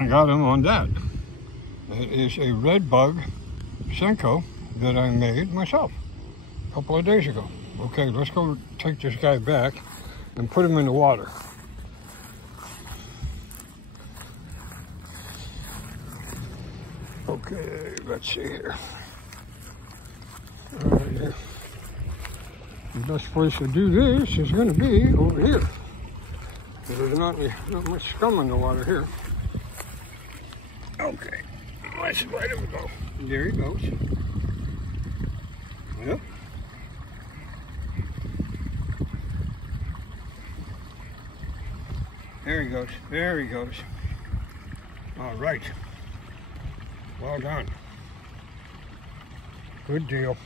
I got him on that. It is a red bug Senco that I made myself a couple of days ago. Okay, let's go take this guy back and put him in the water. Okay, let's see here. The best place to do this is going to be over here. There's not much scum in the water here. Okay, let's let him go. There he goes. Yep. There he goes. There he goes. All right. Well done. Good deal.